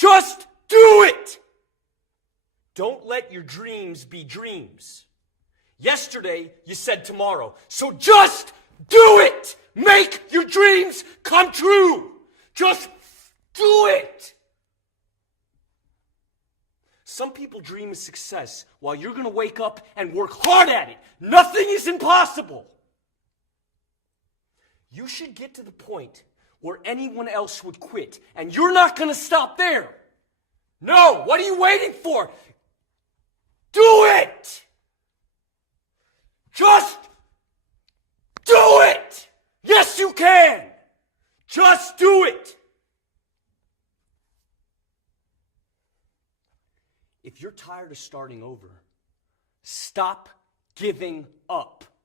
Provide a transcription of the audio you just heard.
Just do it! Don't let your dreams be dreams. Yesterday, you said tomorrow. So just do it! Make your dreams come true! Just do it! Some people dream of success while you're going to wake up and work hard at it. Nothing is impossible. You should get to the point where anyone else would quit, and you're not going to stop there. No, what are you waiting for? Do it! Just do it! Yes, you can! Just do it! If you're tired of starting over, stop giving up.